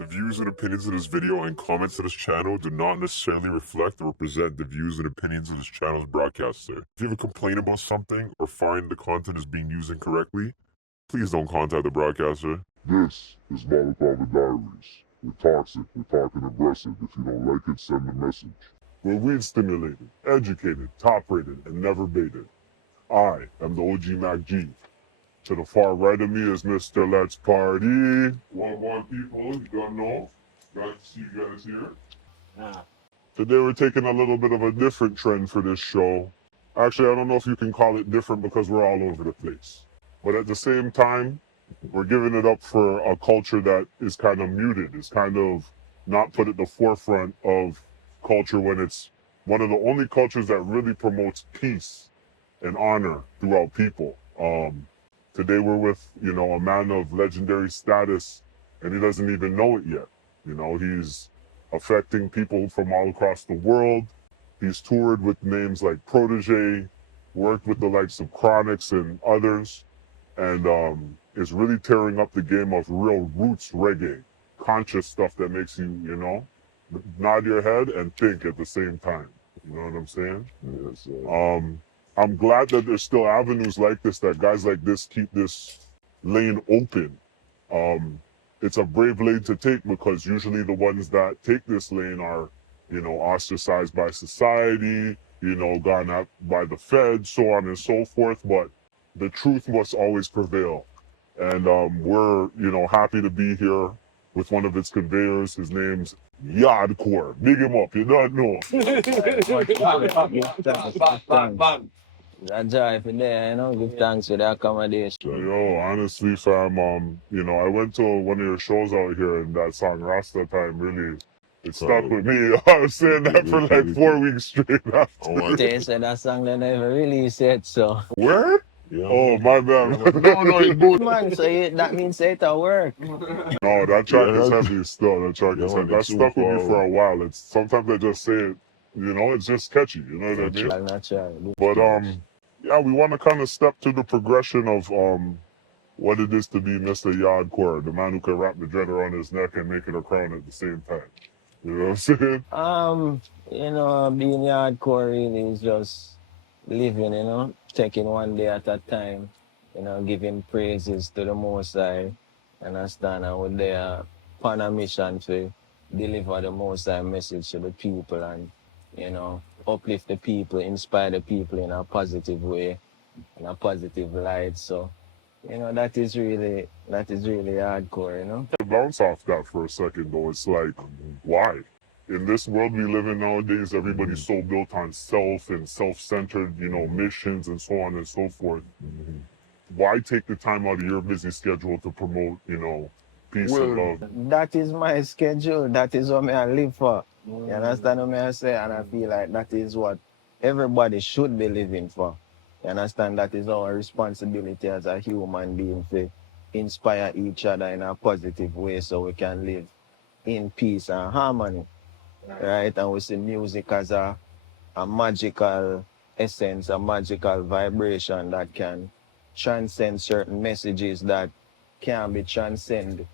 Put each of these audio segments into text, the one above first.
The views and opinions of this video and comments to this channel do not necessarily reflect or represent the views and opinions of this channel's broadcaster. If you have a complaint about something or find the content is being used incorrectly, please don't contact the broadcaster. This is Balaclava Diaries. We're toxic, we're talking aggressive. If you don't like it, send a message. We're weed stimulated, educated, top rated, and never baited. I am the OG MacG. To the far right of me is Mr. Let's Party. One people, you don't know. Glad to see you guys here. Today we're taking a little bit of a different trend for this show. Actually, I don't know if you can call it different because we're all over the place. But at the same time, we're giving it up for a culture that is kind of muted. It's kind of not put at the forefront of culture when it's one of the only cultures that really promotes peace and honor throughout people. Today we're with, a man of legendary status, and he doesn't even know it yet. He's affecting people from all across the world. He's toured with names like Protege, worked with the likes of Chronics and others, and is really tearing up the game of real roots reggae, conscious stuff that makes you, nod your head and think at the same time. You know what I'm saying? Yes, sir. I'm glad that there's still avenues like this, that guys like this keep this lane open. It's a brave lane to take because usually the ones that take this lane are, ostracized by society, gone out by the feds, so on and so forth. But the truth must always prevail. And we're, happy to be here with one of its conveyors. His name's Yardcore. Big him up, you don't know. That's joy for there, give thanks for the accommodation. Yo, honestly, fam, I went to one of your shows out here, and that song Rasta Time really, it stuck with me. I was saying that for like 4 weeks straight after. They said that song they never released yet, so. Where? Yeah. Oh, my bad. No, it's good. Man, so that means it at work. No, that track is heavy still. That track is heavy. That stuck with me for a while. It's sometimes I just say it, it's just catchy. You know what I mean? Natural. But yeah, we want to kind of step to the progression of what it is to be Mr. Yardcore, the man who can wrap the dread around his neck and make it a crown at the same time. You know what I'm saying? Being hardcore really is just living, taking one day at a time, giving praises to the Most High, understand, and we're there on a mission to deliver the Most High message to the people and, uplift the people, inspire the people in a positive way, in a positive light. So, that is really hardcore, To bounce off that for a second though, it's like, why? In this world we live in nowadays, everybody's so built on self and self-centered, missions and so on and so forth. Why take the time out of your busy schedule to promote, peace and love? That is my schedule. That is what I live for. You understand what I say? And I feel like that is what everybody should be living for. You understand? That is our responsibility as a human being to inspire each other in a positive way so we can live in peace and harmony. Right? And we see music as a magical essence, a magical vibration that can transcend certain messages that can be transcended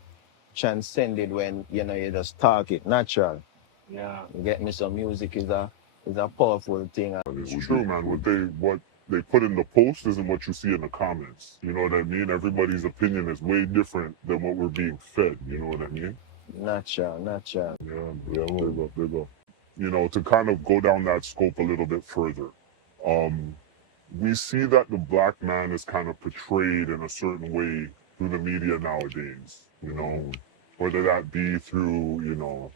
when you just talk it natural. Yeah. You get me? So music is a powerful thing. It's true, man. What they put in the post isn't what you see in the comments. You know what I mean? Everybody's opinion is way different than what we're being fed. You know what I mean? Natural. Yeah, big up. To kind of go down that scope a little bit further, we see that the black man is kind of portrayed in a certain way through the media nowadays, whether that be through,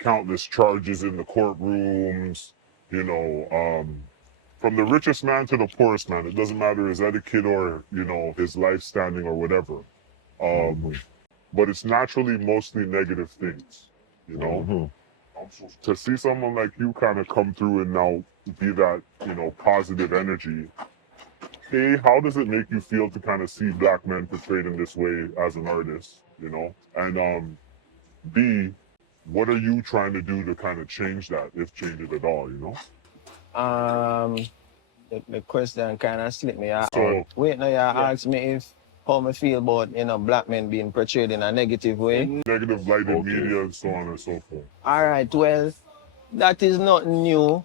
countless charges in the courtrooms, from the richest man to the poorest man. It doesn't matter his etiquette or, his life standing or whatever. But it's naturally mostly negative things, To see someone like you kind of come through and now be that, positive energy. A, how does it make you feel to kind of see black men portrayed in this way as an artist, And B, what are you trying to do to kind of change that, if change it at all, The question kind of slipped me out. So, Wait, no, you asked me if how I feel about, black men being portrayed in a negative way. Negative light in Okay. media and so on and so forth. All right, well, that is not new.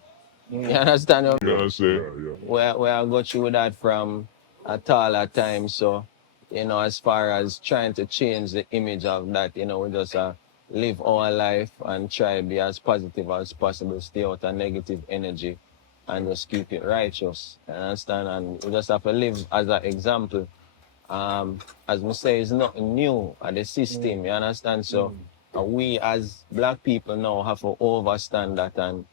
You understand? You know what I'm saying? Yeah. Where I go through that from at all at times. So, as far as trying to change the image of that, we just live our life and try to be as positive as possible, stay out of negative energy and just keep it righteous. You understand? And we just have to live as an example. As me say, it's nothing new at the system, you understand? So we as black people now have to overstand that and,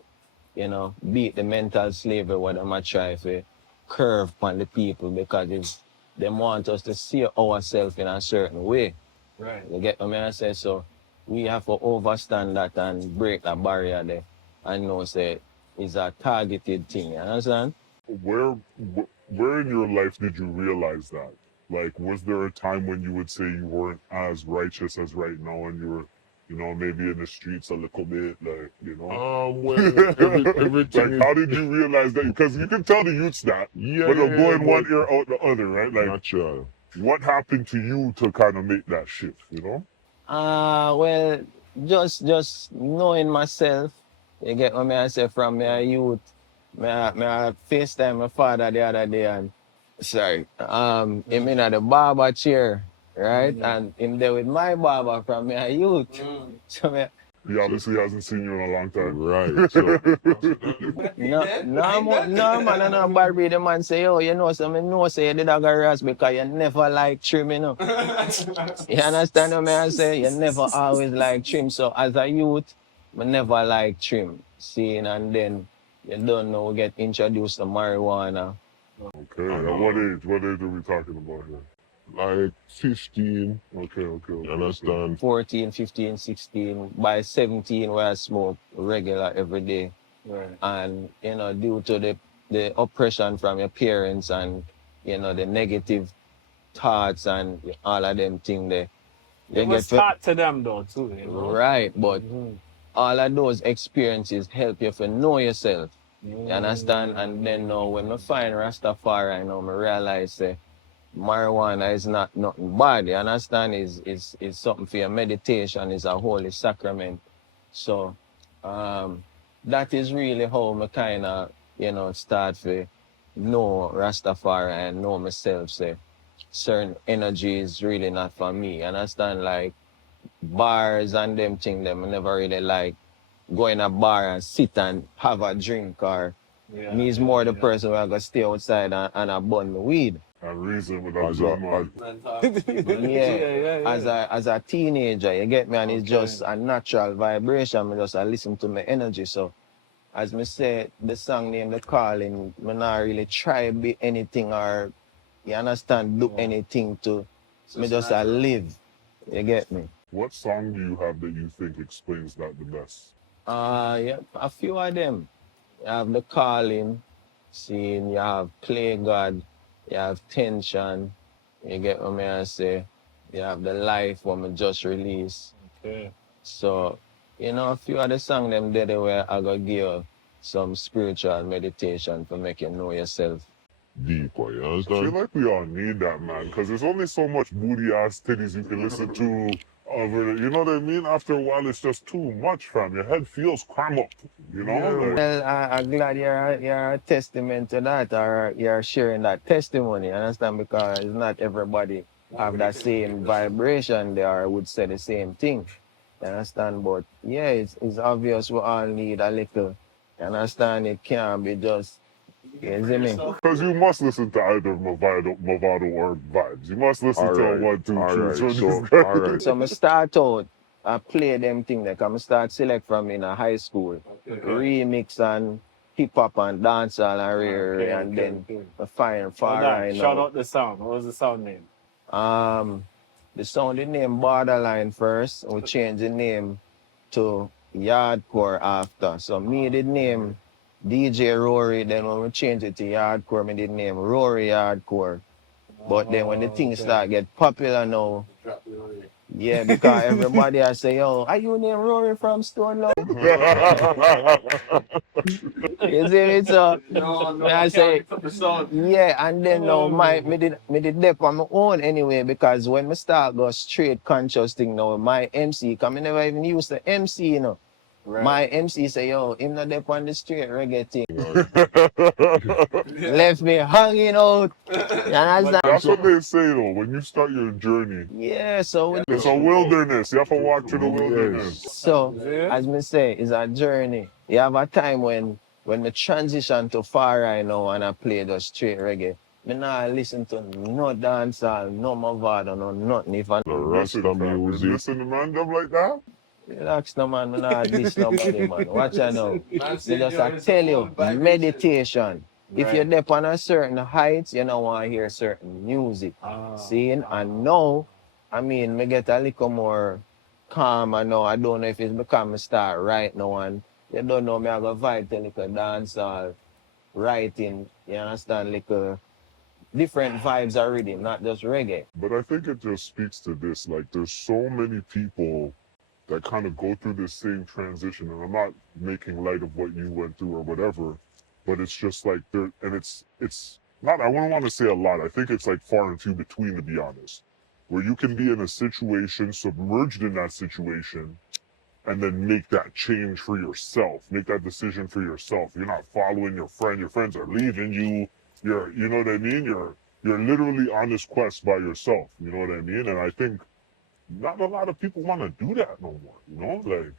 beat the mental slavery what them a try to curve upon the people because they want us to see ourselves in a certain way. Right. You get what I say? So we have to overstand that and break that barrier there and know say it's a targeted thing, you understand? Where in your life did you realize that? Like, was there a time when you would say you weren't as righteous as right now and you were, maybe in the streets a little bit, like, Well, everything like, how did you realize that? Because you can tell the youths that, but it'll go in one ear out the other, right? Like, natural. what happened to you to kind of make that shift, Well, just knowing myself, you get what I say from my youth. I FaceTime my father the other day and him in at the barber chair, right? And him there with my barber from my youth. So He obviously hasn't seen you in a long time. Right. So no man, I know barber the man say, yo, so I know say you did a grass because you never like trim, You understand what I say? You never always like trim. So as a youth, I never like trim. Seeing and then you don't know, get introduced to marijuana. Okay, at what age? What age are we talking about here? like 15, Okay. you understand? 14, 15, 16. By 17, where I smoke regular every day. Right. And, due to the oppression from your parents and, the negative thoughts and all of them things there. It was taught to them though too, Right, but all of those experiences help you to know yourself. You understand? And then now when I find Rastafari, I realize that marijuana is not nothing bad. You understand? Is something for your meditation, is a holy sacrament. So that is really how I kind of, start to know Rastafari and know myself. Say certain energy is really not for me. You understand? Like bars and them things, them I never really like go in a bar and sit and have a drink or me's more the person who I go stay outside and I burn my weed. And reason without As As a teenager, you get me, and it's just a natural vibration. I just I listen to my energy. So as me say, the song name The Calling, me not really try be anything or you understand, do anything to me just I live. You get me? What song do you have that you think explains that the best? Yeah, a few of them. You have The Calling, scene, you have Play God, you have Tension, you get what I say. You have The Life, what me just released. Okay. So, a few of the songs them there where I go give you some spiritual meditation to make you know yourself. Deeper, you I feel understand? like we all need that, man, because there's only so much booty ass titties you can listen to over the, you know what I mean? After a while, it's just too much, fam. Your head feels cram up, Like, Well, I'm glad you're a testament to that, or you're sharing that testimony, you understand? Because not everybody have that same vibration there, would say the same thing, you understand? But yeah, it's obvious we all need a little, you understand? It can't be just, you see me? because you must listen to either Movado or Vibes. You must listen to a 1, 2, 3. So I start out, I play them things like I start select from in a high school, remix and hip hop and dancehall and rare, and then I find far right Shout now. out the sound. What was the sound name? The sound the name Borderline first, we changed the name to Yardcore after. So me did name DJ Rory, then when we changed it to Yardcore, me did name Rory Yardcore. But then when the things start get popular now, Yeah, because everybody I say, yo, are you name Rory from Stone Love? You see me? So No, I say, from the sun. yeah, and then now me did dep on my own anyway, because when me start go straight conscious thing now, my MC, cause me never even used to MC, you know. Right. My MC say, yo, him not dep on the straight reggae thing. Left me hanging out. You understand? That's what they say though, when you start your journey. Yeah, so It's a wilderness. You have to walk through the wilderness. So, as me say, it's a journey. You have a time when me transition to far right now and I play the straight reggae. Me not listen to no dancehall, no Mavado, no nothing. If I The Rasta music. Listen to man them like that? relax no man, me not diss nobody man. Watch out now. Me just I tell you, meditation. If you're up on a certain height, you don't want to hear certain music. Seeing and now, I mean, me get a little more calm and now I don't know if it's because me start right now and you don't know me I go vibe to little dancehall, writing, you understand, little different vibes already, not just reggae. But I think it just speaks to this. Like, there's so many people that kind of go through this same transition, and I'm not making light of what you went through or whatever, but it's just like there, and it's not. I wouldn't want to say a lot. I think it's like far and few between, to be honest, where you can be in a situation, submerged in that situation, and then make that change for yourself, make that decision for yourself. You're not following your friend. Your friends are leaving you. You know what I mean? You're literally on this quest by yourself. You know what I mean? And I think not a lot of people want to do that no more. You know, like,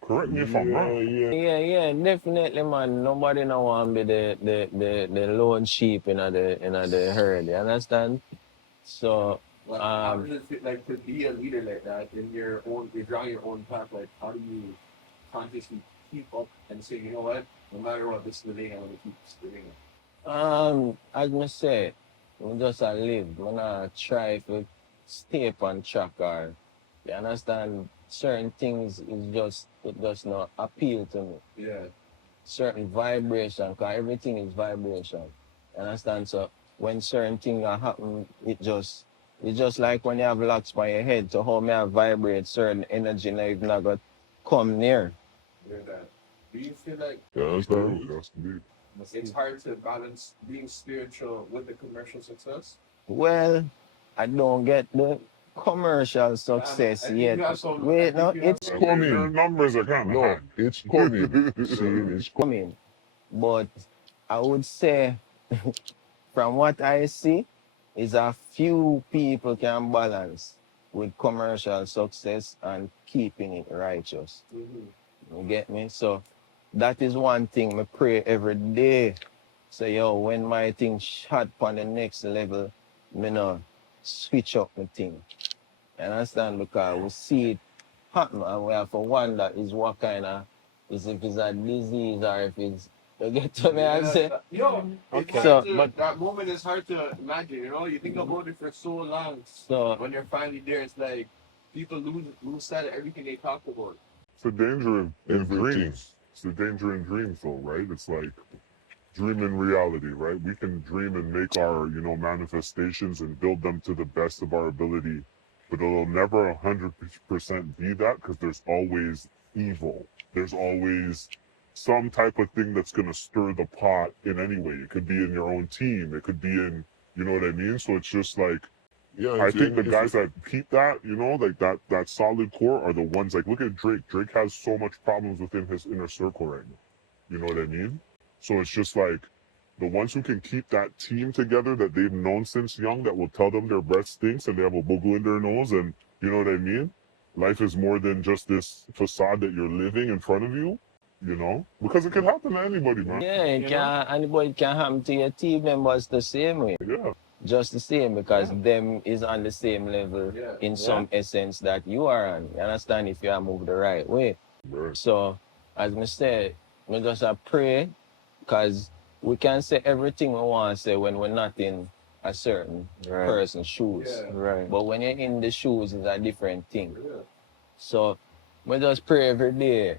correct me if I'm wrong. Yeah, definitely, man. Nobody no want to be the lone sheep in the herd. You understand? So, how does it feel like to be a leader like that in your own, you're drawing your own path? Like, how do you consciously keep up and say, you know what, no matter what, this is the thing I'm gonna keep doing it. as me say, we just a live. We not try to stay up on track or you understand certain things it does not appeal to me. Yeah. Certain vibration, because everything is vibration. You understand? So when certain things are happen, it's just like when you have locks by your head, to how me I vibrate certain energy now you've not got come near. Hear that. Do you feel like Yeah, that's deep. That's deep. it's hard to balance being spiritual with the commercial success? Well, I don't get the commercial success yet. Wait, no, it's coming. Your numbers are kind of high. It's coming. See, it's coming. But I would say, from what I see, is a few people can balance with commercial success and keeping it righteous. You get me? So that is one thing I pray every day. Say, yo, when my thing shot on the next level, me no switch up my thing. You understand? Because we see it happen and we have to wonder is what kind of, is if it's a disease or if it's, you get to me and say, Okay. So, But that moment is hard to imagine, you know? You think about it for so long. So when you're finally there, it's like people lose sight of everything they talked about. It's the danger in dreams. It's the danger in dreams, though, right? It's like dreaming reality, right? We can dream and make our, manifestations and build them to the best of our ability, but it'll never 100% be that because there's always evil. There's always some type of thing that's going to stir the pot in any way. It could be in your own team. It could be in, you know what I mean? So it's just like, I think the guys that keep that, like that solid core are the ones, like, look at Drake. Drake has so much problems within his inner circle right now. You know what I mean? So it's just like the ones who can keep that team together that they've known since young, that will tell them their breath stinks and they have a boogle in their nose, and you know what I mean? Life is more than just this facade that you're living in front of you, because it can happen to anybody, man. yeah, anybody can happen to your team members the same way. Yeah. Just the same, because them is on the same level in some essence that you are on. You understand? If you are moved the right way. Right. So, as I said, we just pray, because we can say everything we want to say when we're not in a certain person's shoes. Yeah. Right. But when you're in the shoes, it's a different thing. Yeah. So, we just pray every day.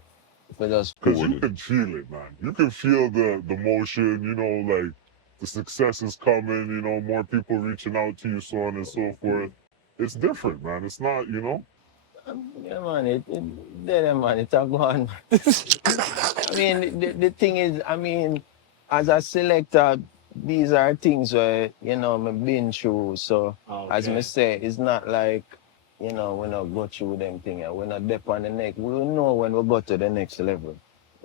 Because you can feel it, man. You can feel the motion, like the success is coming, more people reaching out to you, so on and so forth. It's different, man. It's not, Yeah, man, there, man, it's a gone. I mean, the thing is, I mean, as a selector, these are things where, you know, I've been through. So, as me Okay. say, it's not like, you know, we not go through them things. We're not dip on the neck. We will know when we go to the next level.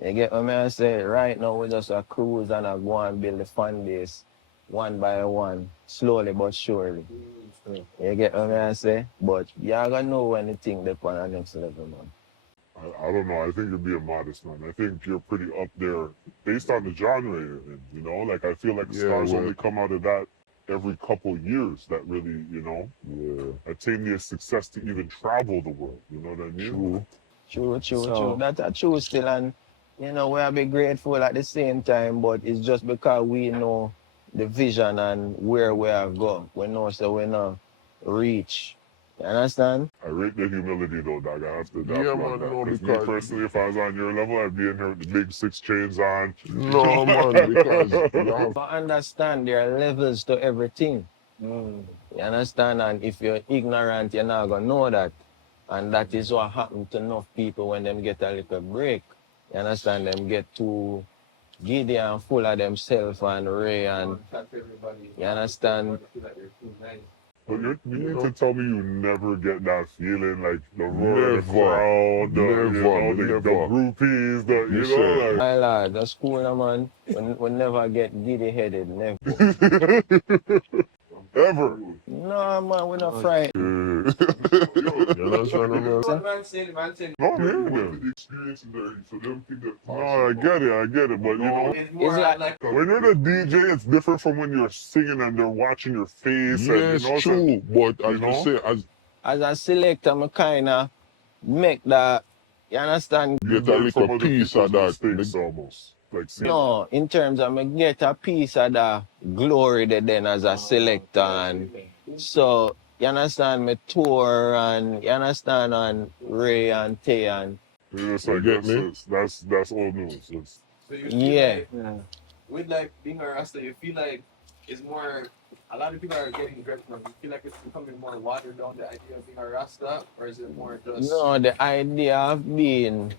You get what I say? Right now, we just a cruise and a go and build the fan base one by one, slowly but surely. You get what I say? But you're gonna know when the thing dip on the next level, man. I don't know. I think you're being modest, man. I think you're pretty up there based on the genre you're in, you know? Like, I feel like stars only come out of that every couple years that really, you know, attain the success to even travel the world. You know what I mean? True. So- That's a true still, and you know we are be grateful at the same time. But it's just because we know the vision and where we are going. We know so we know reach. You understand? I rate the humility though, dog. I have to Yeah, applaud man, that. no, Because me because- personally, if I was on your level, I'd be in here with the big 6 chains on. No, man, because you have But understand there are levels to everything. You understand? And if you're ignorant, you're not gonna know that. And that is what happened to enough people when them get a little break. You understand? Them get too giddy and full of themselves and Ray and you understand? But you need to tell me you never get that feeling, like the roar of the Never. crowd, the, you know, the Never. groupies, the, you Listen. know, like. My lad, the school man, we never get giddy headed, never. Ever. No man, we're not frightened. You understand what I'm Man saying, No, I'm hearing Went them. to the experience in there, so them think that No, I get it, but you know, it's more It's like when you're the DJ, it's different from when you're singing and they're watching your face. Yes, and, you know, true, but as you you know? say, as As a selector, I kinda make that, you understand? You Get a learn little from other piece people's of that. mistakes almost. Like, see, No, in terms of me get a piece of the glory that then as a selector and so you understand me tour and you understand and Ray and Tay and it's You like, get me? that's old news. It's, so you feel yeah. like with like being a Rasta, you feel like it's more. A lot of people are getting dreadful. You feel like it's becoming more watered down. The idea of being a Rasta, or is it more just? No, the idea of being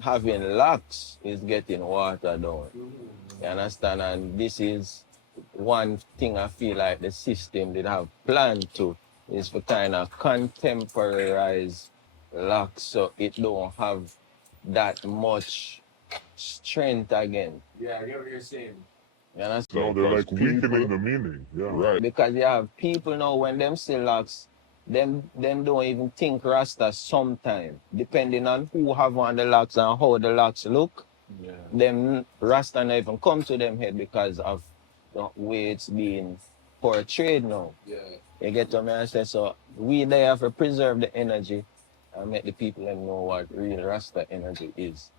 having locks is getting watered down. You understand? And this is one thing I feel like the system did have planned to is for kind of contemporize locks so it don't have that much strength again. Yeah, I get what you're saying. You understand? no, they're like Because weakening people- the meaning. Yeah. right. Because you have people now when them see locks, them don't even think Rasta sometime. Depending on who have on the locks and how the locks look, them Rasta not even come to them head because of the way it's being portrayed now. Yeah. You get what I say? So we there have to preserve the energy and make the people them know what real Rasta energy is.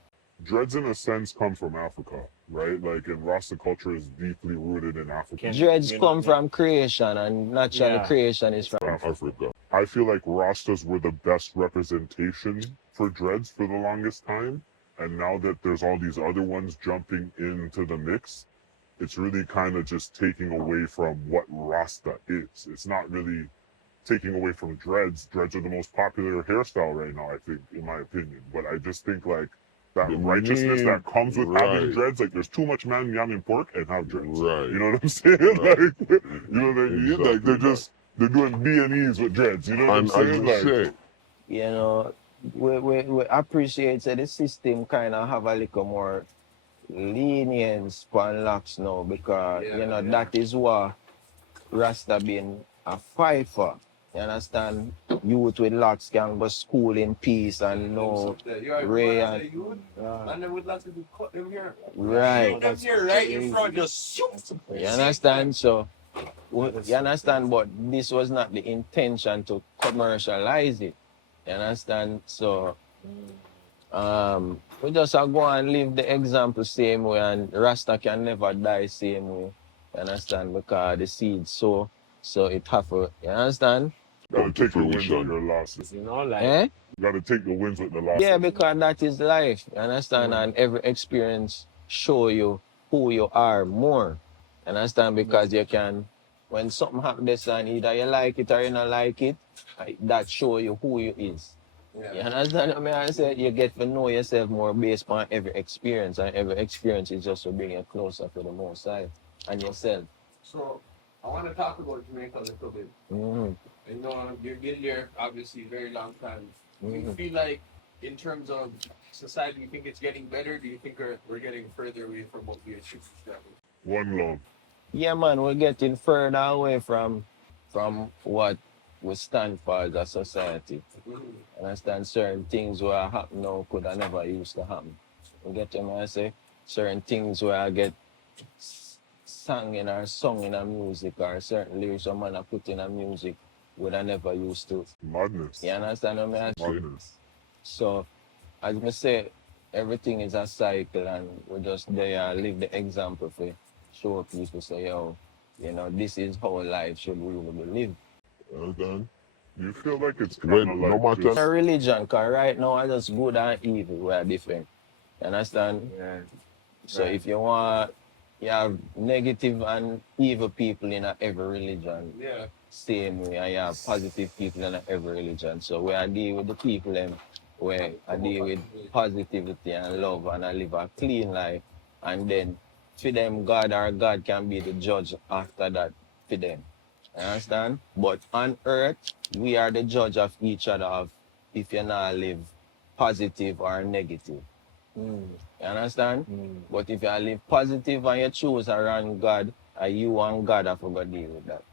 Dreads, in a sense, come from Africa, right? Like, and Rasta culture is deeply rooted in Africa. Dreads come from creation and naturally Yeah. creation is from Africa. I feel like Rastas were the best representation for dreads for the longest time. And now that there's all these other ones jumping into the mix, it's really kind of just taking away from what Rasta is. It's not really taking away from dreads. Dreads are the most popular hairstyle right now, I think, in my opinion. But I just think like that The righteousness main- that comes with having right. dreads, like there's too much man yam and pork and have dreads. Right. You know what I'm saying? Right. Like, you know what I mean? Exactly Like they're doing B&Es with dreads. You know what And I'm as saying? you Like, say, you know, we appreciate that the system kind of have a little more lenience on locks now because, you know, that is what Rasta been a fight for. You understand? Youth with locks can go school in peace and no Ray and And they would like to be cut them here. right. Them here right in front, just shoot. You understand? So, you understand? But this was not the intention to commercialize it. You understand? So, we just go and live the example same way, and Rasta can never die same way. You understand? Because the seed so it have to. You understand? gotta take the wins with fruition. your losses. You know, like Eh? Gotta take the wins with the losses. Yeah, because that is life. You understand? And every experience show you who you are more. You understand? Because you can, when something happens and either you like it or you don't like it, that show you who you is. You understand what I say? You get to know yourself more based on every experience, and every experience is just to bring you closer to the Most High and yourself. So I want to talk about Jamaica a little bit. I know you've been there obviously very long time. Do you feel like in terms of society, do you think it's getting better? Do you think we're getting further away from what we achieved? One love. Yeah, man, we're getting further away from what we stand for as a society. Understand certain things where happen now could have never used to happen. You get what I say? Certain things where I get sang in or sung in a music or certain lyrics a man I put in a music would I never used to. Madness. You understand what I say? Madness. So as I say, everything is a cycle and we're just there live the example for show people say, yo, you know, this is how life should really be lived. Understand? You feel like it's kind When of no like matter A religion, cause right now I just good and evil we are different. You understand? Yeah. So if you want you have negative and evil people in every religion. Yeah. Same way and you have positive people in every religion. So we are deal with the people them where I deal with positivity and love and I live a clean life and then for them God or God can be the judge after that for them. You understand? But on earth we are the judge of each other of if you not live positive or negative. You understand? But if you live positive and you choose around God, you and God have to go deal with that.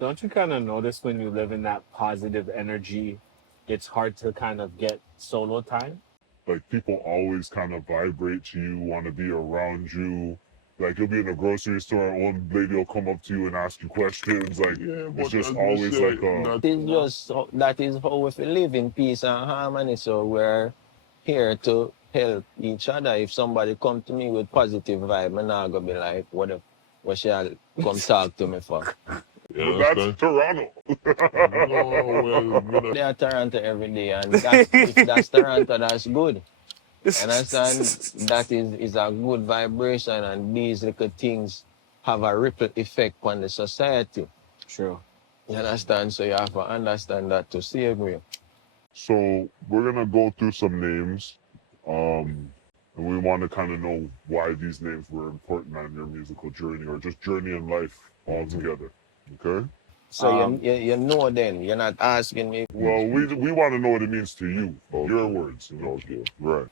Don't you kind of notice when you live in that positive energy, it's hard to kind of get solo time? like people always kind of vibrate to you, want to be around you. Like you'll be in a grocery store, and one lady will come up to you and ask you questions. Like yeah, it's but just as we always say, like a. It is just that is how we live in peace and harmony. So we're here to help each other. If somebody come to me with positive vibe, I'm not gonna be like, what shall come talk to me for? you But that's understand? Toronto. No, well, They are Toronto every day, and if that's Toronto, that's good. Understand? That is a good vibration, and these little things have a ripple effect on the society. True. You understand? So you have to understand that to save me. So we're gonna go through some names, and we want to kind of know why these names were important on your musical journey or just journey in life altogether. Okay. So you know then, you're not asking me. Well, we want to know what it means to you. Your words. You know? Okay. Right.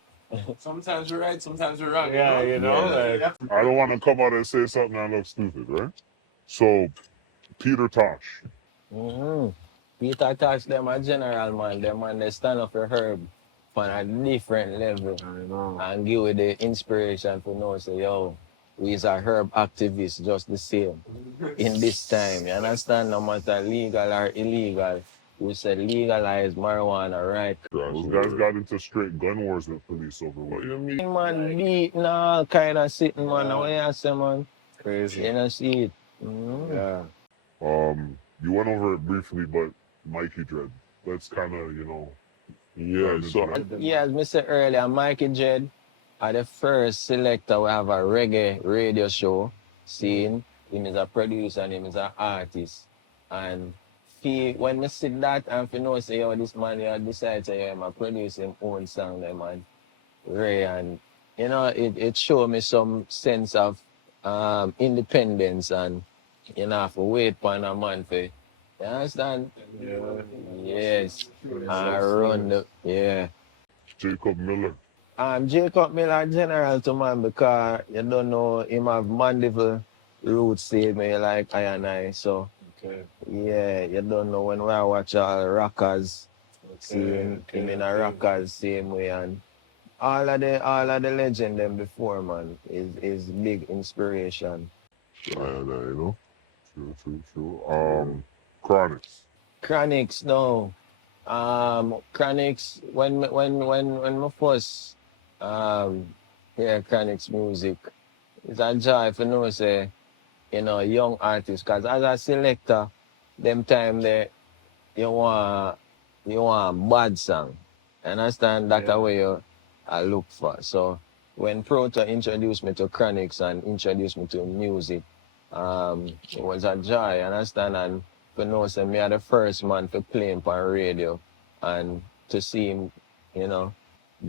Sometimes we're right, sometimes we're wrong. Yeah, you know, like, I don't want to come out and say something that looks stupid, right? So, Peter Tosh. Peter Tosh, them a general man. Them man, they stand up for herb on a different level. I know. And give you the inspiration to know, say, yo, we is a herb activist just the same in this time. You understand? No matter legal or illegal, we said legalize marijuana, right? Those guys got into straight gun wars with police over what you mean? Man, beating all kind of sitting, man. What you say, man? Crazy. You know, see it. Yeah. You went over it briefly, but Mikey Dread. Let's kind of, Yeah, so Yeah, as I said earlier, Mikey Jed are the first selector who have a reggae radio show scene. Him is a producer and him is an artist. And when we see that and you know say, yo, this man here decides to him produce his own song, them man, Ray, and you know, it showed me some sense of independence and you know, have to wait for a man for, you understand? Yeah. Yes. I run the, yeah. Jacob Miller. Jacob Miller general to man because you don't know him have mandeville roots same way like I and I. So Okay. yeah, you don't know when we watch all rockers, seeing him in a rockers same way and all of the legend them before man is big inspiration. you know. True. Chronics. Chronics no. Chronics when I first hear Chronics music, it's a joy for know say, you know, young artists, cause as a selector, them time there you want bad song. Understand that way you I look for. So when Proto introduced me to Chronics and introduced me to music, it was a joy, understand? And for know say me are the first man to play him on radio and to see him, you know,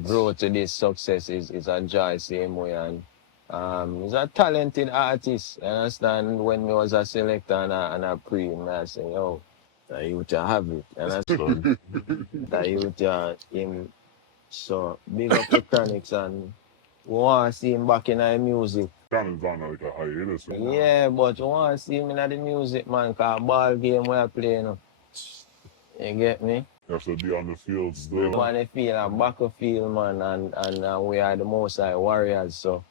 grow to this success is a joy same way. And he's a talented artist. You understand? When me was a selector and a pre, I say, yo, that you to have it. You understand? That you to him. So big up the Chronics, and we want to see him back in the music. Shannon's on like a hiatus right now. Yeah, but we want to see him in the music, man, because ball game we are playing. You get me? You have to be on the field We still. want to feel a battlefield, man, and we are the most warriors, so.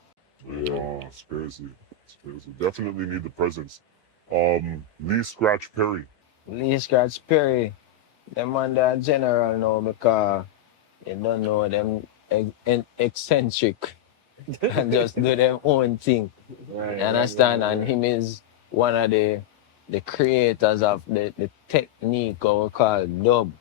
Yeah, it's crazy. It's crazy. Definitely need the presence. Lee Scratch Perry. Lee Scratch Perry, them man they are general now because you don't know them eccentric and just do their own thing. Right, You understand? And him is one of the creators of the technique or we call dub.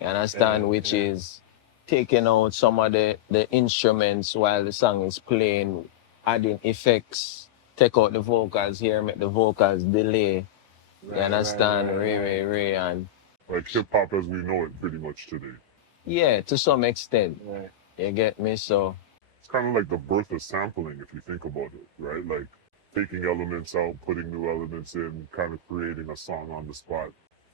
You understand? Which is taking out some of the instruments while the song is playing, adding effects, take out the vocals here, make the vocals delay. You understand? Ray, and Like hip hop as we know it pretty much today. yeah, to some extent. Right. You get me? So It's kind of like the birth of sampling if you think about it, right? Like taking elements out, putting new elements in, kind of creating a song on the spot.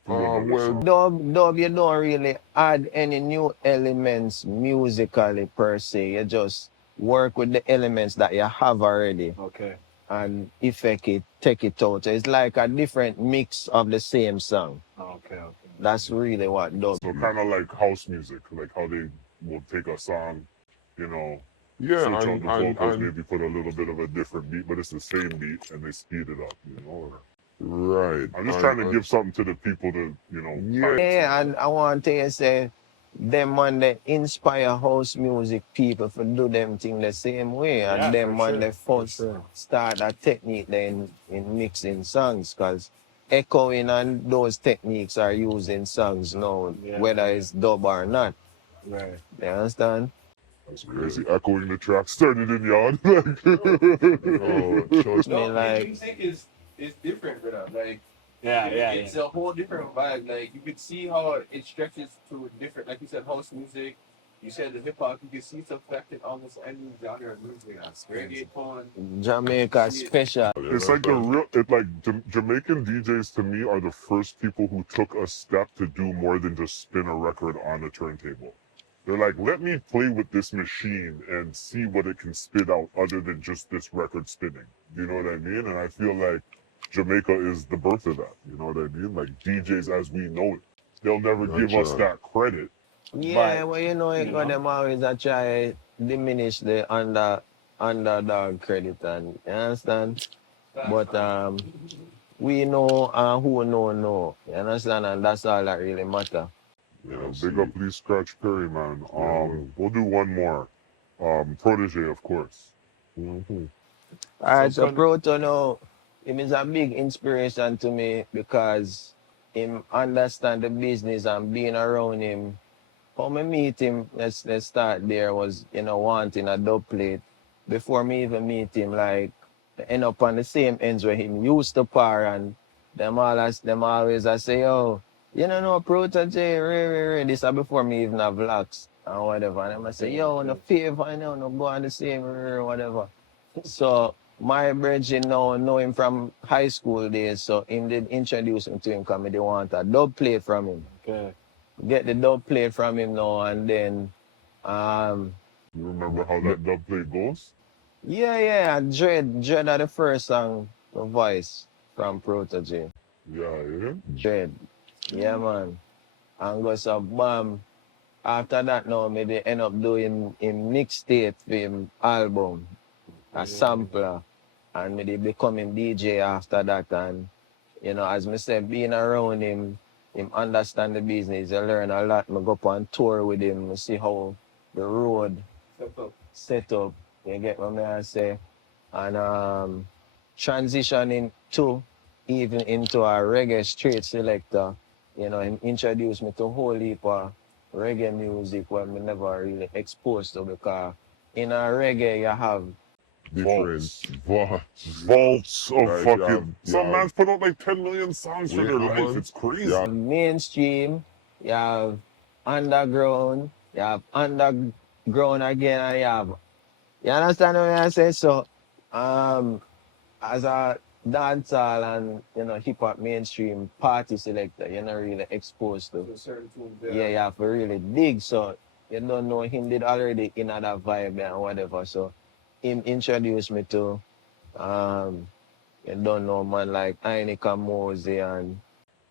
well, dub, you don't really add any new elements musically per se. You just work with the elements that you have already Okay. and effect it, take it out. It's like a different mix of the same song. Okay. That's really what dub. So kind of like house music, like how they will take a song, you know, yeah, switch out and, the vocals, and maybe put a little bit of a different beat, but it's the same beat and they speed it up, you know. right. I'm just trying to give something to the people to, you know. Yeah. Yeah, and I want to say, them man they inspire house music people to do them thing the same way, and Yeah, them for man sure, they for first sure. start that technique then in mixing songs, cause echoing and those techniques are used in songs now, Yeah, whether yeah. it's dub or not. Right. You understand? That's crazy. Echoing the track started in yard. Oh, trust Me No, like music is different, brother. Like Yeah. it's a whole different vibe. Like you could see how it stretches to different, like you said, house music. You said the hip hop. You can see it's affected almost any genre of music. Reggaeton. Jamaica special. It's like the real, Jamaican DJs to me are the first people who took a step to do more than just spin a record on a turntable. They're like, let me play with this machine and see what it can spit out other than just this record spinning. You know what I mean? And I feel like Jamaica is the birth of that. You know what I mean? Like DJs as we know it. They'll never give us that credit. Yeah, well, you know, you know. them always a try diminish the underdog credit, and you understand? But we know who know. You understand? And that's all that really matter. You know, big up Lee Scratch Perry, man. We'll do one more. Protege, of course. All right, so Proto now, him is a big inspiration to me because him understand the business and being around him. How me meet him, let's start there, was, you know, wanting a dub plate. Before me even meet him, like, end up on the same ends where him used to par, and them always I say, oh, you know, Protege, Ray. This is before me even have locks and whatever. And them I say, yo, no favor, you know, no go on the same whatever. So my brethren now know him from high school days, so him did introduce him to him because they want a dub plate from him. Okay. Get the dub plate from him now, and then You remember how that dub plate goes? yeah, Dread are the first song, the voice from Protege. Yeah. Dread. Yeah, man. And go so bam. After that now, me they end up doing him mixtape for him album, a sampler. And me they becoming DJ after that. And you know, as me said, being around him understand the business. You learn a lot. Me go up on tour with him, me see how the road set up. You get what I say? And transitioning to even into a reggae street selector. You know, him introduced me to a whole heap of reggae music where me never really exposed to, because in a reggae you have Vaults. Vaults. Vaults of Right, fucking. yeah, Some yeah. man's put out like 10 million songs for Yeah, their life. man. It's crazy. Yeah. mainstream, you have underground, you have underground again, and you understand what I say? So, as a dancehall and hip hop mainstream party selector, you're not really exposed to. So certain tunes Yeah, you have to really dig. So you don't know him did already in other vibe and whatever. So him introduced me to you don't know man like Ainika Mosey and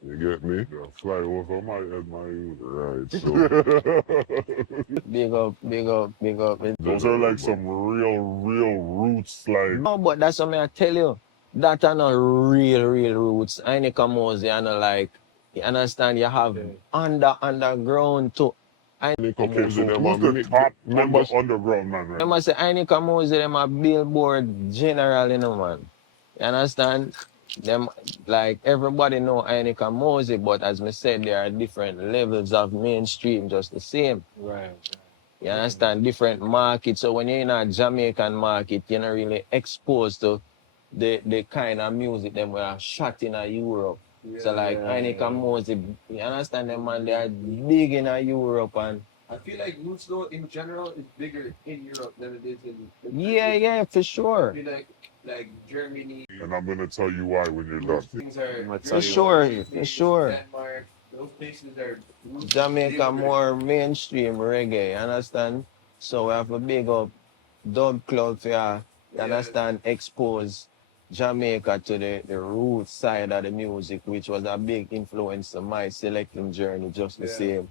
You get me? Yeah, fly over my head, my youth. Right, so big up, big up, big up. Those are like some real roots, like. No, but that's what I tell you. That are not real roots. Ainika Mosey and like you understand you have underground too. Okay, so who's the top on the underground man right I now? must say Ainika Mosey them a billboard general, man. You understand? Them like everybody know Ainika Mosey, but as me said, there are different levels of mainstream just the same. Right. You understand? Different markets. So when you're in a Jamaican market, you're not really exposed to the kind of music them were shot in Europe. So like Ainika Mosey, you understand them man, they are big in Europe and I feel like roots though in general is bigger in Europe than it is in yeah, for I sure. feel like Germany, And I'm gonna tell you why when you're those done. things are Let's For tell you sure, Germany, for sure. Denmark, those places are roots Jamaica bigger. more mainstream reggae, you understand? So we have to big up dub club for you understand, expose Jamaica to the root side of the music, which was a big influence on my selecting journey, just the same.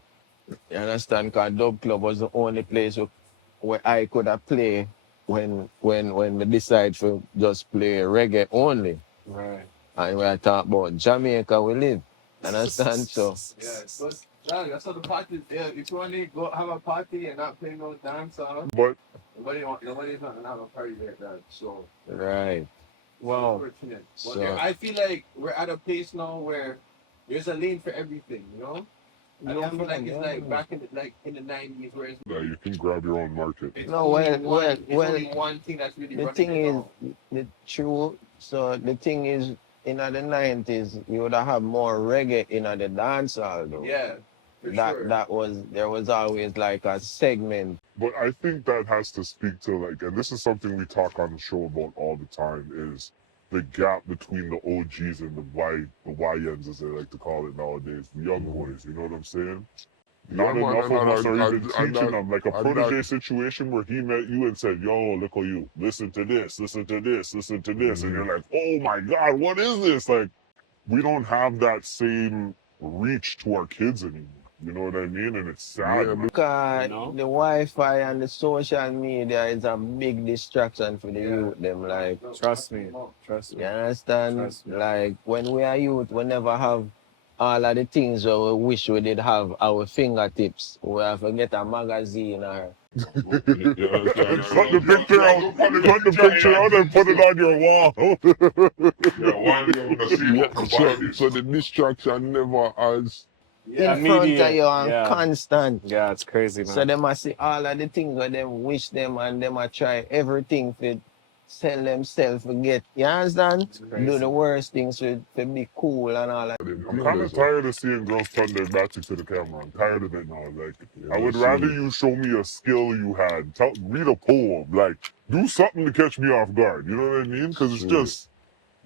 You understand? Because dub club was the only place where I could have play when we decide to just play reggae only. Right. And when I talk about Jamaica, we live. Understand? So Yeah, but that's how the party. Yeah, if you want to go have a party and not play no dance song, But nobody's not gonna have a party like that. So right. Well, unfortunate. But So I feel like we're at a place now where there's a lane for everything. You know, I don't feel like it's like back in the 90s where it's, you can grab your own market. it's No, only well, one. It's only one thing that's really the running thing it is, now. the true. So the thing is, in the 90s, you would have more reggae in the dancehall though. Yeah, for sure. There was always like a segment. But I think that has to speak to like, and this is something we talk on the show about all the time, is the gap between the OGs and the YNs, as they like to call it nowadays, the young boys. You know what I'm saying? Not Yeah, man, enough of us are even and teaching them, like a and protege situation where he met you and said, "Yo, look at you, listen to this, listen to this, listen to this," and you're like, "Oh my God, what is this?" Like, we don't have that same reach to our kids anymore. You know what I mean? And it's sad. Yeah, man. Because You know? the Wi-Fi and the social media is a big distraction for the youth. Them like, Trust me. Trust you me. understand? Trust me. Like when we are youth, we never have all of the things that we wish we did have our fingertips. We have to get a magazine or Cut the picture out. Cut the picture out and put it on your wall. yeah, so the distraction never has. Yeah. in front of Immediate, you and yeah. constant. Yeah, it's crazy, So man. they must see all of the things where they wish them and them a try everything to sell themselves to get. You understand? crazy. Do the worst things to be cool and all that. I'm kind of tired of seeing girls turn their backs to the camera. I'm tired of it now. Like, I would rather you show me a skill you had. Read a poem. Like, do something to catch me off guard. You know what I mean? Because it's just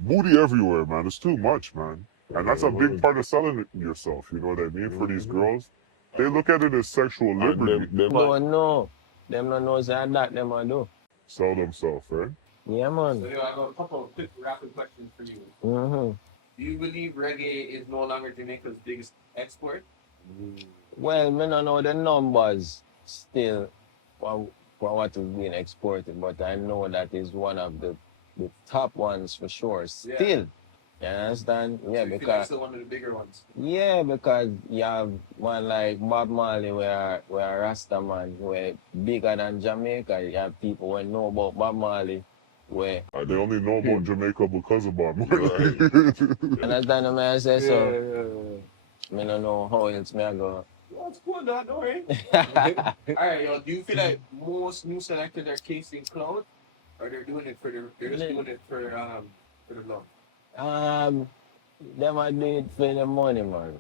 booty everywhere, man. It's too much, man. And that's a big part of selling yourself. You know what I mean? For these girls, they look at it as sexual liberty. Don't know. Them don't know that them a do. Sell themselves, right? Yeah, So man. I have a couple of quick rapid questions for you. Mm-hmm. Do you believe reggae is no longer Jamaica's biggest export? Well, me don't know the numbers still for what is being exported, but I know that is one of the top ones for sure. Still. You understand? So Yeah, you feel like because it's still one of the bigger ones. yeah, because you have one like Bob Marley, where a Rasta man, where bigger than Jamaica. You have people who know about Bob Marley, where They only know about Jamaica because of Bob Marley. understand what I say. So me don't know how else me I go. Well, it's cool, don't worry. Alright, yo, do you feel like most new selectors are chasing clout? Or they're doing it they're just doing it for the love? Them I do it for the money, man.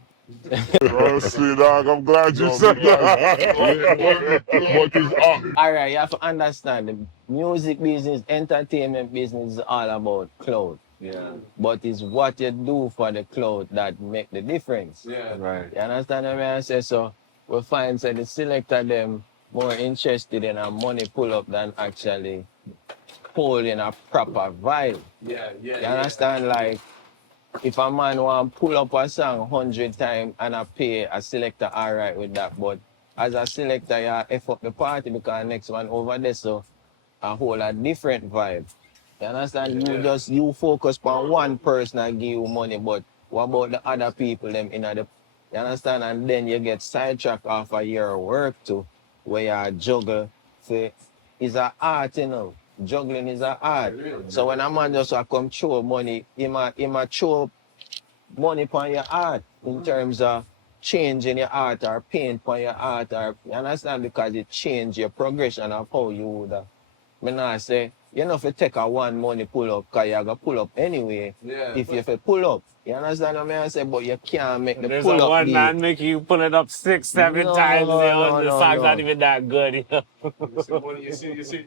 Honestly, dog, I'm glad you No, said because that. but it's Alright, you have to understand the music business, entertainment business is all about clout. Yeah. But it's what you do for the clout that make the difference. Yeah. Right. You understand what I say? So we find that the selector them more interested in a money pull up than actually holding a proper vibe. Yeah. Yeah. You understand? Like if a man want pull up a song 100 times and I pay a selector alright with that, but as a selector you F up the party because next one over there so a whole a different vibe. You understand? Yeah. You focus on one person and give you money, but what about the other people them in the you understand? And then you get sidetracked off of your work too, where you juggle. See, it's an art, you know. Juggling is an art. So when a man just come throw money, he might throw money upon your art in terms of changing your art or paint upon your art or you understand because it change your progression of how you would me not say you know if you take a one money pull up because you're gonna pull up anyway. Yeah. If you pull up, you understand what I say, but you can't make the There's pull a up one the man making you pull it up 6, 7 No, times. You know, no, the no, song's no. not even that good. You know? You see,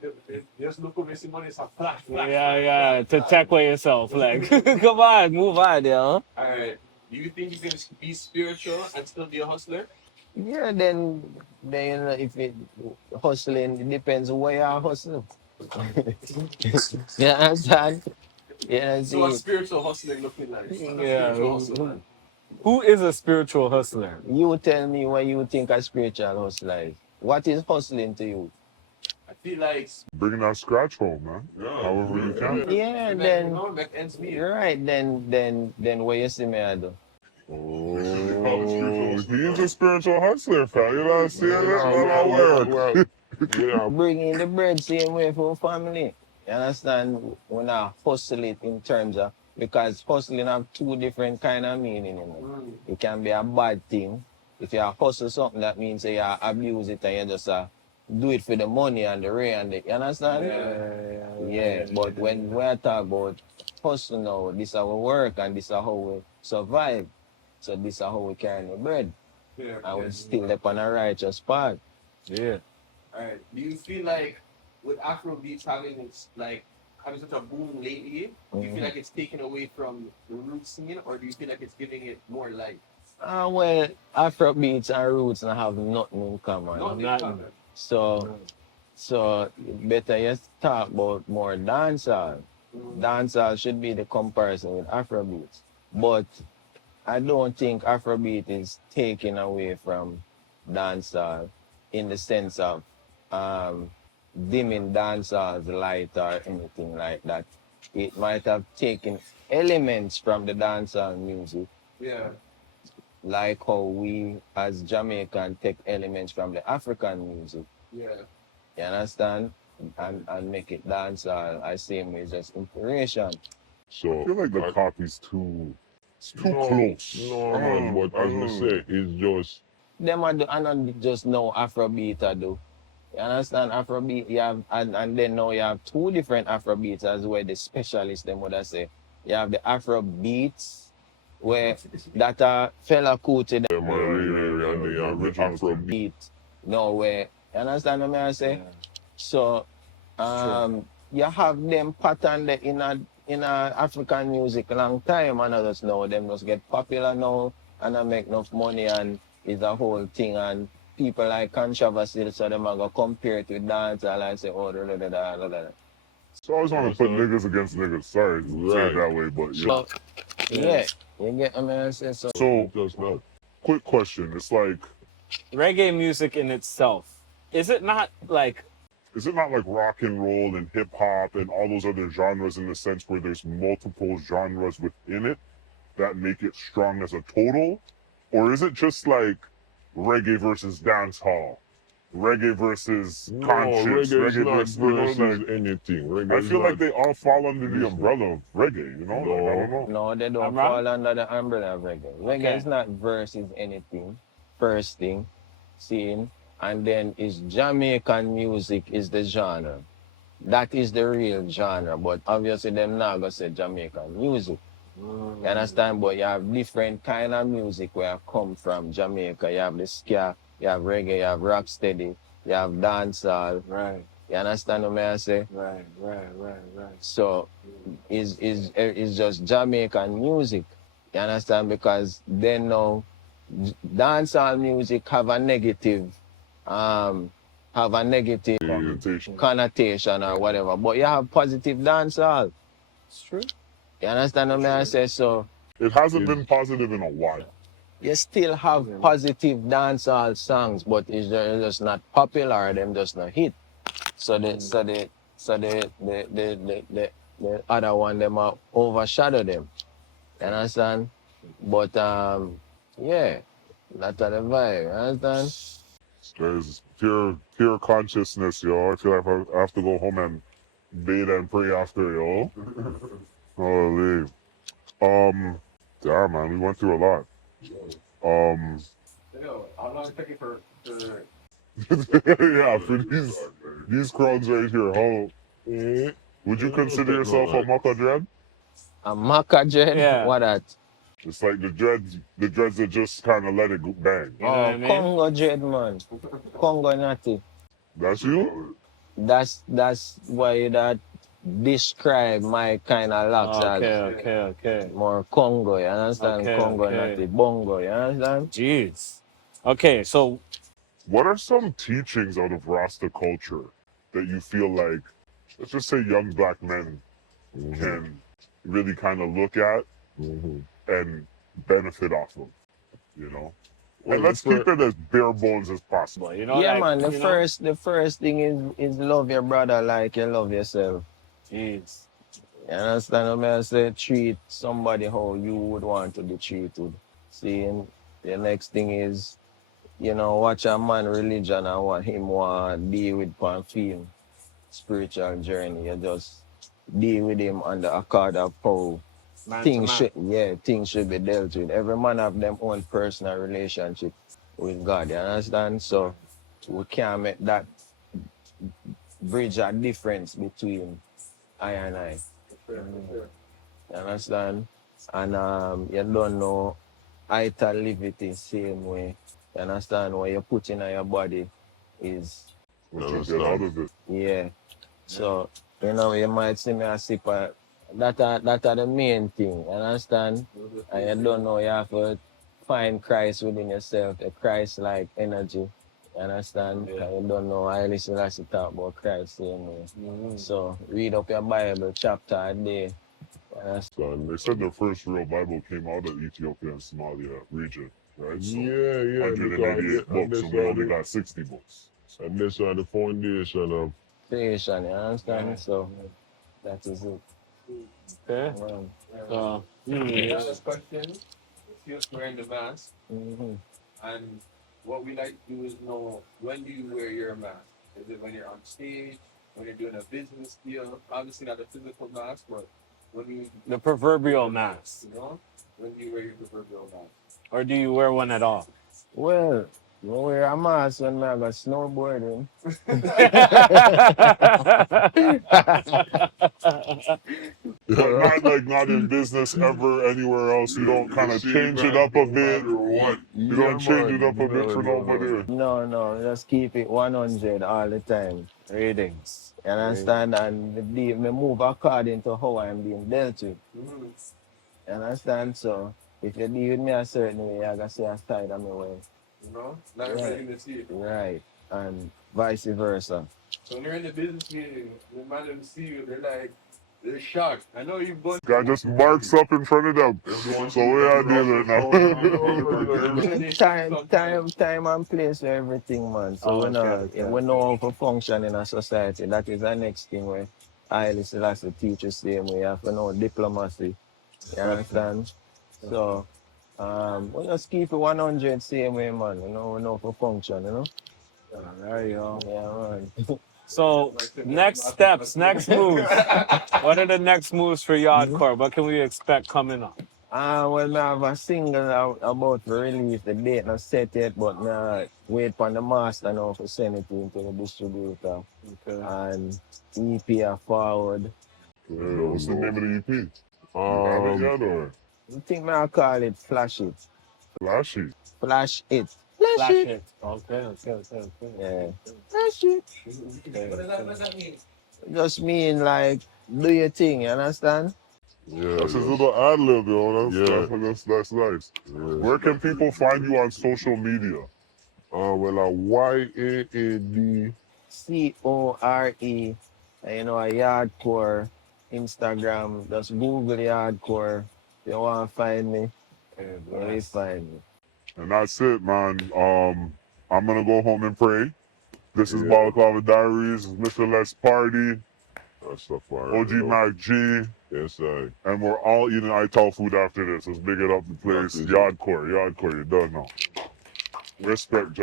just look over, see money, it's a flash. Yeah. To take away yourself, like, come on, move on, you know? All right. Do you think you can be spiritual and still be a hustler? Yeah, then you know if it hustling it depends where you're hustling. You understand? Yeah, So what's see, spiritual hustling looking like? Yeah. Spiritual hustle, man. Who is a spiritual hustler? you tell me what you think a spiritual hustler is. What is hustling to you? I feel like Bringing that scratch home, man. However you can. Yeah, you then know, make ends meet. right, then what you see me I do? Oh, he's a spiritual hustler, fam. You know what I'm saying? That's not well, work. well, yeah. Bring in the bread same way for family. You understand? When I hustle it in terms of because hustling have two different kind of meaning in it. It can be a bad thing. If you hustle something, that means you abuse it and you just do it for the money and the ray and the, you understand? Yeah. But when we talk about hustle now, this is our work and this is how we survive. So this is how we carry the bread. Yeah. And we still up on a righteous path. Yeah. All right. Do you feel like with Afrobeats having its like having such a boom lately, do you feel like it's taken away from the root scene, or do you feel like it's giving it more life? Well, Afrobeats and roots don't have nothing in common. Not in Not- common. So better you talk about more dancehall. Dancehall should be the comparison with Afrobeats. But I don't think Afrobeat is taken away from dancehall in the sense of dimming dancehall's light or anything like that. It might have taken elements from the dancehall music, Yeah. like how we as Jamaican take elements from the African music. Yeah. You understand? And make it dancehall. I say it's just inspiration. I feel like the copy's too No, close. No, man, but as I say, it's just Them I do, I not just know Afrobeat I do. You understand? Afrobeat, you have, and then now you have two different Afrobeats as well, the specialists, them would I say. You have the Afrobeats, where that Fela Kuti, the them are really and the original Afrobeat. beat, no where, you understand what I say? So, you have them pattern the in a African music long time, and I just know them just get popular now, and I make enough money, and it's a whole thing, and people like controversy, so them are gonna compare it with dancehall and say, oh, da. So I always want to put niggas against niggas. Sorry to say it that way, but yeah. So, yeah, you get what I say? So, So, Just not. quick question. It's like, Reggae music in itself, is it not like is it not like rock and roll and hip hop and all those other genres in the sense where there's multiple genres within it that make it strong as a total? Or is it just like reggae versus dancehall? Reggae versus No, conscious? reggae is Reggae not versus, you know, versus like, anything. Reggae I is feel not, like they all fall under the umbrella of reggae, you know? Like, I don't know. no, they don't I'm wrong? fall under the umbrella of reggae. Reggae Okay. is not versus anything, first thing, seeing, and then is Jamaican music is the genre. That is the real genre, but obviously them not gonna say Jamaican music. You understand? But you have different kind of music where I come from Jamaica. You have the ska, you have reggae, you have rocksteady, you have dancehall. Right, You understand what I say? right. So it's just Jamaican music. You understand? Because they know dancehall music have a negative connotation or whatever. But you have positive dancehall. It's true. You understand what I say? So It hasn't been positive in a while. you still have positive dancehall songs, but it's just not popular. Them just not hit. So the other one them are overshadow them. You understand? But yeah, that's the vibe. You understand? There's pure consciousness, yo. I feel like I have to go home and bathe and pray after, yo. Holy. Damn, man, we went through a lot. Yo, how long is it taking for Yeah, for these crowds right here, how would you consider yourself a Maka dread? A MacG dread? Yeah. What that? It's like the dreads that just kind of let it go bang. You know what I mean? Congo dread, man. Congo natty. That's you? That's why that describe my kind of locks as Okay. more Congo, you understand? Okay, Congo okay. natty, bongo, you understand? Jeez. Okay, so What are some teachings out of Rasta culture that you feel like, let's just say, young black men can really kind of look at and benefit off of, you know? And let's keep it as bare bones as possible. you know, Yeah, like, man. you know, The first thing is love your brother like you love yourself. Jeez. You understand what I say? Treat somebody how you would want to be treated. See, and the next thing is, you know, watch a man religion and what him want deal with pan film spiritual journey. You just deal with him on the accord of how Man to things man. should be dealt with. Every man have them own personal relationship with God. You understand? So we can't make that bridge a difference between I and I. You understand? And you don't know I to live it the same way. You understand? What you put in your body is What you get out of it. yeah. So, you know, you might see me a sip of that are the main thing, you understand? And you don't know you have to find Christ within yourself, a Christ like energy. You understand? Yeah. And you don't know I listen to talk about Christ same way. So read up your Bible chapter a day. They said the first real Bible came out of Ethiopia and Somalia region, right? So Yeah, 188 books, and we only got 60 books. And this are the foundation of Creation, you understand? Yeah. So that is it. Okay. Another question. See us wearing the mask, Mm-hmm. and what we like to do is know, when do you wear your mask? Is it when you're on stage, when you're doing a business deal? Obviously not a physical mask, but when you, The proverbial mask. you know, when do you wear your proverbial mask? Or do you wear one at all? Well, I wear a mask when I go snowboarding. But not in business ever anywhere else. You don't kind of change it up a bit. You don't change it up a bit for nobody. No, just keep it 100 all the time. Ratings. You understand? And me move according to how I'm being dealt with. You understand? So if you deal with me a certain way, I gotta say a side of my way. You know, not everybody can see it. Right. And vice versa. So when you're in the business meeting, the man them see you, they're shocked. I know you both. Guy just marks up in front of them. So we are dealing now. Time and place for everything, man. So we know how to function in a society. That is the next thing where I listen as the teacher say we have to know diplomacy. You understand? So we just keep it 100 same way, man. You know, we know how to function, you know? There you go. Yeah, man. So, next steps, next moves. What are the next moves for Yardcore? What can we expect coming up? Well, I have a single about to release. The date not set yet, but I wait for the master now to send it into the distributor. Okay. And EP are forward. What's the name of the EP? Have it yet or I think I call it flash it. flashy? Flash it. Flash it. Okay. Yeah. Flash it. What does that mean? Just mean like do your thing, you understand? Yeah, That's his little ad lib, yo. That's nice. Yeah. Where can people find you on social media? Well, YAND. CORE. You know, a yardcore Instagram. Just Google yardcore. If you want to find me, where you find me. And that's it, man. I'm gonna go home and pray. This is Yeah. Balaclava Diaries. Mr. Let's Party. Rastafari. OG MacG. Yes, I. And we're all eating Ital food after this. Let's big it up the place. That's it. Yardcore, you're done now. Respect,